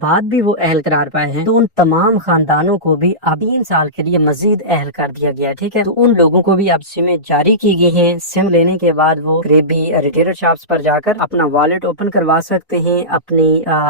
بعد بھی وہ اہل قرار پائے ہیں، تو ان تمام خاندانوں کو بھی اب 3 سال کے لیے مزید اہل کر دیا گیا ہے، ٹھیک ہے۔ تو ان لوگوں کو بھی اب سمیں جاری کی گئی ہیں، سم لینے کے بعد وہ قریبی ریٹیلر شاپس پر جا کر اپنا والیٹ اوپن کروا سکتے ہیں، اپنی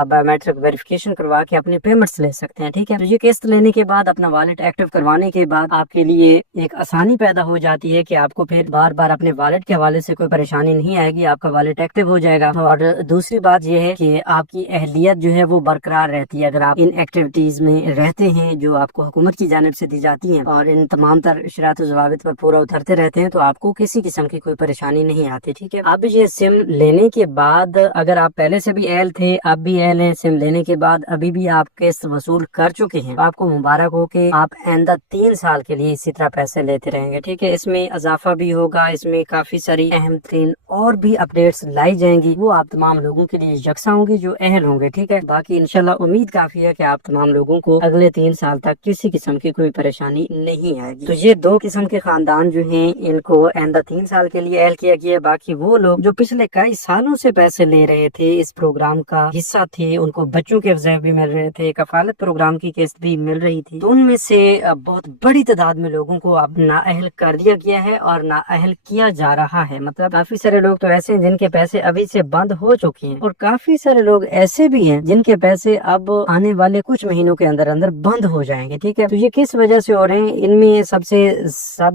بایو میٹرک ویریفیکیشن کروا کے اپنے پیمنٹس لے سکتے ہیں، ٹھیک ہے۔ تو یہ قسط لینے کے بعد اپنا والیٹ ایکٹیو کروانے کے بعد آپ کے لیے ایک آسانی پیدا ہو جاتی ہے کہ آپ کو پھر بار بار اپنے والیٹ کے حوالے سے کوئی پریشانی نہیں آئے گی، آپ کا والیٹ ایکٹیو ہو جائے گا۔ اور دوسری بات یہ ہے کہ آپ کی اہلیت جو ہے وہ برقرار رہتی ہے اگر آپ ان ایکٹیویٹیز میں رہتے ہیں جو آپ کو حکومت کی جانب سے دی جاتی ہیں اور ان تمام تر شرائط و ضوابط پر پورا اترتے رہتے ہیں، تو آپ کو کسی قسم کی کوئی پریشانی نہیں آتی، ٹھیک ہے۔ اب یہ سم لینے کے بعد اگر آپ پہلے سے بھی اہل تھے، اب بھی اہل ہیں، سم لینے کے بعد ابھی بھی آپ قسط وصول کر چکے ہیں، آپ کو مبارک ہو کہ آپ آئندہ 3 سال کے لیے اسی طرح پیسے لیتے رہیں گے، ٹھیک ہے۔ اس میں اضافہ بھی ہوگا، اس میں کافی ساری اہم ترین اور بھی اپڈیٹس لائی جائیں گی، وہ آپ تمام لوگوں کے لیے یکساں ہوں گی جو اہل ہوں گے، ٹھیک ہے۔ باقی انشاءاللہ امید کافی ہے کہ آپ تمام لوگوں کو اگلے 3 سال تک کسی قسم کی کوئی پریشانی نہیں آئے گی۔ تو یہ 2 قسم کے خاندان جو ہیں ان کو آئندہ 3 سال کے لیے اہل کیا گیا ہے۔ باقی وہ لوگ جو پچھلے کئی سالوں سے پیسے لے رہے تھے، اس پروگرام کا حصہ تھے، ان کو بچوں کے وظائف بھی مل رہے تھے، کفالت پروگرام کی قسط بھی مل رہی تھی، تو ان میں سے بہت بڑی تعداد میں لوگوں کو اب نااہل کر دیا گیا ہے اور نااہل کیا جا رہا ہے۔ مطلب کافی سارے لوگ تو ایسے ہیں جن کے پیسے ابھی سے بند ہو چکے ہیں اور کافی سارے لوگ ایسے بھی ہیں جن کے پیسے اب آنے والے کچھ مہینوں کے اندر اندر بند ہو جائیں گے، ٹھیک ہے۔ تو یہ کس وجہ سے ہو رہے ہیں؟ ان میں سب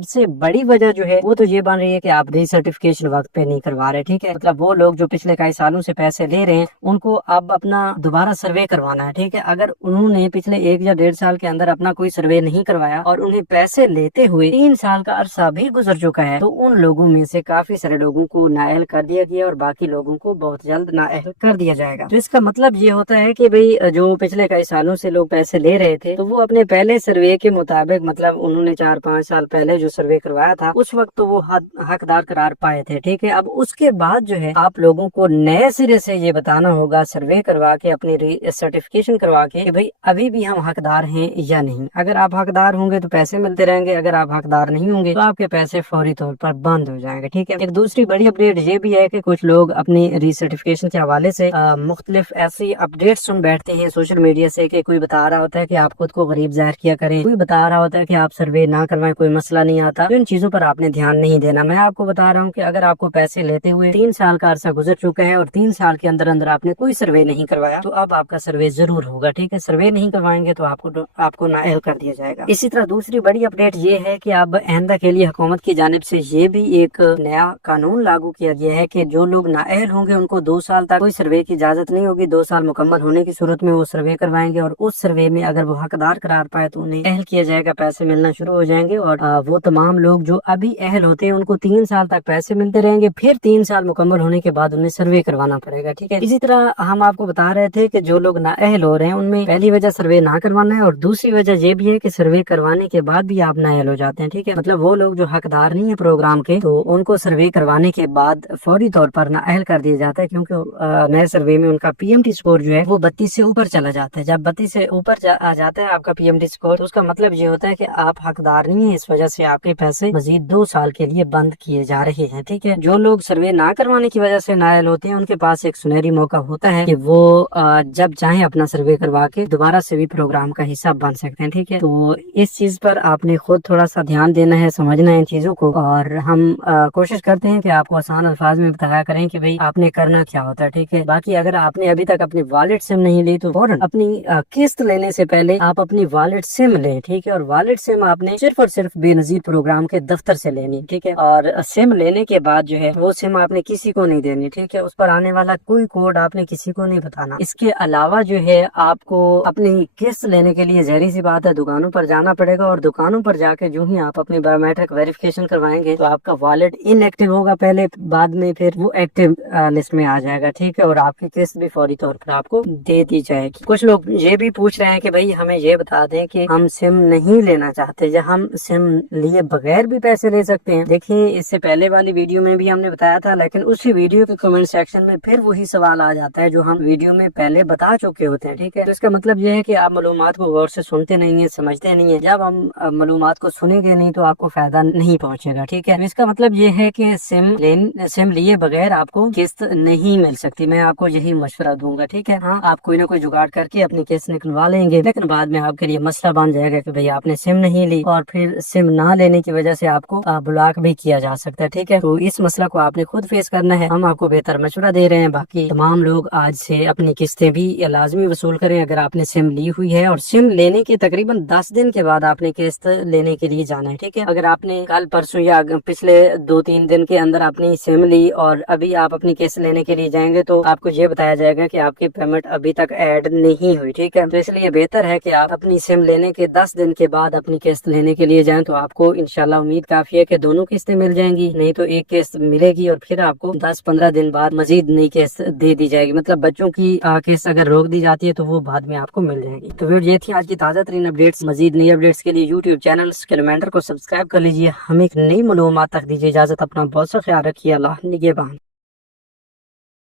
سے بڑی وجہ جو ہے وہ تو یہ بن رہی ہے کہ آپ ری سرٹیفکیشن وقت پہ نہیں کروا رہے، ٹھیک ہے۔ مطلب وہ لوگ جو پچھلے کئی سالوں سے پیسے لے رہے ہیں ان کو اب اپنا دوبارہ سروے کروانا ہے، ٹھیک ہے۔ اگر انہوں نے پچھلے 1 یا 1.5 سال کے اندر اپنا کوئی سروے نہیں کروایا اور انہیں پیسے لیتے ہوئے 3 سال کا عرصہ بھی گزر چکا ہے، تو ان لوگوں میں سے کافی سارے لوگوں کو نااہل کر دیا گیا اور باقی لوگوں کو بہت جلد نااہل کر دیا جائے گا۔ تو اس کا مطلب یہ ہوتا ہے کہ بھئی جو پچھلے کئی سالوں سے لوگ پیسے لے رہے تھے تو وہ اپنے پہلے سروے کے مطابق، مطلب انہوں نے 4-5 سال پہلے جو سروے کروایا تھا اس وقت تو وہ حقدار قرار پائے تھے، ٹھیک ہے۔ اب اس کے بعد جو ہے آپ لوگوں کو نئے سرے سے یہ بتانا ہوگا، سروے کروا کے اپنی سرٹیفکیشن کروا کے کہ بھئی ابھی بھی ہم حقدار ہیں یا نہیں۔ اگر آپ حقدار ہوں گے تو پیسے ملتے رہیں گے، اگر آپ حقدار نہیں ہوں گے تو آپ کے پیسے فوری طور پر بند ہو جائیں گے، ٹھیک ہے۔ ایک دوسری بڑی اپڈیٹ یہ بھی ہے کہ کچھ لوگ اپنی ری سرٹیفکیشن کے حوالے سے مختلف ایسی اپڈیٹ سن بیٹھتے ہیں سوشل میڈیا سے کہ کوئی بتا رہا ہوتا ہے کہ آپ خود کو غریب ظاہر کیا کریں، کوئی بتا رہا ہوتا ہے کہ آپ سروے نہ کروائیں، کوئی مسئلہ نہیں آتا۔ تو ان چیزوں پر آپ نے دھیان نہیں دینا۔ میں آپ کو بتا رہا ہوں کہ اگر آپ کو پیسے لیتے ہوئے 3 سال کا عرصہ گزر چکا ہے اور 3 سال کے اندر اندر آپ نے کوئی سروے نہیں کروایا تو اب آپ کا سروے ضرور ہوگا، ٹھیک ہے۔ سروے نہیں کروائیں گے تو آپ کو نااہل کر دیا جائے گا۔ اسی طرح دوسری بڑی اپڈیٹ یہ ہے کہ اب آئندہ کے لیے حکومت کی جانب سے یہ بھی ایک نیا قانون لاگو کیا گیا ہے کہ جو لوگ نااہل ہوں گے ان کو 2 سال تک کوئی سروے کی اجازت نہیں ہوگی۔ 2 سال مکمل ہونے کی صورت میں وہ سروے کروائیں گے اور اس سروے میں اگر وہ حقدار قرار پائے تو انہیں اہل کیا جائے گا، پیسے ملنا شروع ہو جائیں گے اور وہ تمام لوگ جو ابھی اہل ہوتے ہیں ان کو 3 سال تک پیسے ملتے رہیں گے، پھر 3 سال مکمل ہونے کے بعد انہیں سروے کروانا پڑے گا، ٹھیک ہے۔ اسی طرح ہم آپ کو بتا رہے تھے کہ جو لوگ نااہل ہو رہے ہیں ان میں پہلی وجہ سروے نہ کروانا ہے اور دوسری وجہ یہ بھی ہے کہ سروے کروانے کے بعد بھی آپ نااہل ہو جاتے ہیں، ٹھیک ہے۔ مطلب وہ لوگ جو حقدار نہیں ہے پروگرام کے تو ان کو سروے کروانے کے بعد فوری طور پر نااہل کر دیا جاتا ہے، کیونکہ نئے سروے میں ان کا پی ایم ٹی اسکور جو ہے وہ 32 سے اوپر چلا جاتا ہے۔ جب 32 سے اوپر آ جاتا ہے آپ کا پی ایم ٹی اسکور تو اس کا مطلب یہ ہوتا ہے کہ آپ حقدار نہیں ہیں، اس وجہ سے آپ کے پیسے مزید 2 سال کے لیے بند کیے جا رہے ہیں، ٹھیک ہے۔ جو لوگ سروے نہ کروانے کی وجہ سے نااہل ہوتے ہیں ان کے پاس ایک سنہری موقع ہوتا ہے کہ وہ جب چاہیں اپنا سروے کروا کے دوبارہ سے بھی پروگرام کا حصہ بن سکتے ہیں، ٹھیک ہے۔ تو اس چیز پر آپ نے خود تھوڑا سا دھیان دینا ہے، سمجھنا ہے ان چیزوں کو، اور ہم کوشش کرتے ہیں کہ آپ کو آسان الفاظ میں بتایا کریں کہ بھئی آپ نے کرنا کیا ہوتا ہے، ٹھیک ہے۔ باقی اگر آپ نے ابھی تک اپنی والیٹ سم نہیں لی تو فوراً اپنی قسط لینے سے پہلے آپ اپنی والیٹ سم لیں، ٹھیک ہے۔ اور والیٹ سم آپ نے صرف اور صرف بے نظیر پروگرام کے دفتر سے لینی، ٹھیک ہے۔ اور سم لینے کے بعد جو ہے وہ سم آپ نے کسی کو نہیں دینی، ٹھیک ہے۔ اس پر آنے والا کوئی کوڈ آپ نے کسی کو نہیں بتانا۔ اس کے علاوہ جو ہے آپ کو اپنی قسط لینے کے لیے ظاہری سی بات ہے دکانوں پر جانا پڑے گا، اور دکانوں پر جا کے جو ہی آپ اپنی بایو میٹرک ویریفیکیشن کروائیں گے تو آپ کا والیٹ ان ایکٹیو ہوگا پہلے، بعد میں پھر وہ ایکٹیو لسٹ میں آ جائے گا، ٹھیک ہے۔ اور آپ کی قسط بھی فوری طور پر آپ کو دے دی جائے گی۔ کچھ لوگ یہ بھی پوچھ رہے ہیں کہ بھئی ہمیں یہ بتا دیں کہ ہم سم نہیں لینا چاہتے یا ہم سم لیے بغیر بھی پیسے لے سکتے ہیں۔ دیکھیں اس سے پہلے والی ویڈیو میں بھی ہم نے بتایا تھا، لیکن اسی ویڈیو کے کمنٹ سیکشن میں پھر وہی سوال آ جاتا ہے جو ہم ویڈیو میں پہلے بتا چکے ہوتے ہیں، ٹھیک ہے۔ تو اس کا مطلب یہ ہے کہ آپ معلومات کو غور سے سنتے نہیں ہیں، سمجھتے نہیں ہیں۔ جب ہم معلومات کو سنیں گے نہیں تو آپ کو فائدہ نہیں پہنچے گا، ٹھیک ہے۔ اس کا مطلب یہ ہے کہ سم لیے بغیر آپ کو قسط نہیں مل سکتی. میں آپ کو یہی مشورہ دوں گا, ٹھیک ہے. ہاں آپ کوئی نہ کوئی جگاڑ کر کے اپنی قسط نکلوا لیں گے, لیکن بعد میں آپ کے لیے مسئلہ بن جائے گا کہ بھئی آپ نے سم نہیں لی, اور پھر سم نہ لینے کی وجہ سے آپ کو بلاک بھی کیا جا سکتا ہے, ٹھیک ہے. تو اس مسئلہ کو آپ نے خود فیس کرنا ہے, ہم آپ کو بہتر مشورہ دے رہے ہیں. باقی تمام لوگ آج سے اپنی قسطیں بھی لازمی وصول کریں اگر آپ نے سم لی ہوئی ہے, اور سم لینے کے تقریباً 10 دن کے بعد آپ نے قسط لینے کے لیے جانا ہے, ٹھیک ہے. اگر آپ نے کل پرسوں یا پچھلے 2-3 دن کے اندر اپنی سم لی اور ابھی آپ اپنی قسط لینے کے لیے جائیں گے تو آپ کو یہ بتایا جائے گا کہ آپ کی پیمنٹ ابھی تک ایڈ نہیں ہوئی, ٹھیک ہے. تو اس لیے بہتر ہے کہ آپ اپنی سم لینے کے 10 دن کے بعد اپنی قسط لینے کے لیے جائیں, تو آپ کو انشاءاللہ امید کافی ہے کہ دونوں قسطیں مل جائیں گی, نہیں تو ایک قسط ملے گی اور پھر آپ کو 10-15 دن بعد مزید نئی قسط دے دی جائے گی. مطلب بچوں کی قسط اگر روک دی جاتی ہے تو وہ بعد میں آپ کو مل جائے گی. تو یہ تھی آج کی تازہ ترین اپڈیٹس. مزید نئی اپڈیٹس کے لیے یوٹیوب چینل کیلومینڈر کو سبسکرائب کر لیجیے. ہمیں نئی معلومات تک دیجیے اجازت. اپنا بہت سا خیال رکھیے. اللہ نگہبان.